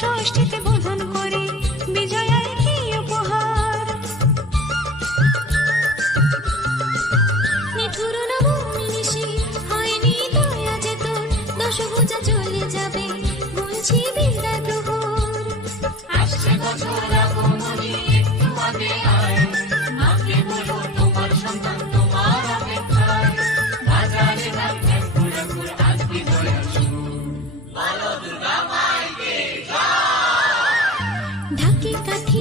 ষষ্ঠীতে বোধন করে বিজয়ায় কি উপহার? নিঠুর নবমী নিশি, হয়নি দয়া যে তোর দশভুজা চলে যাবে বলছি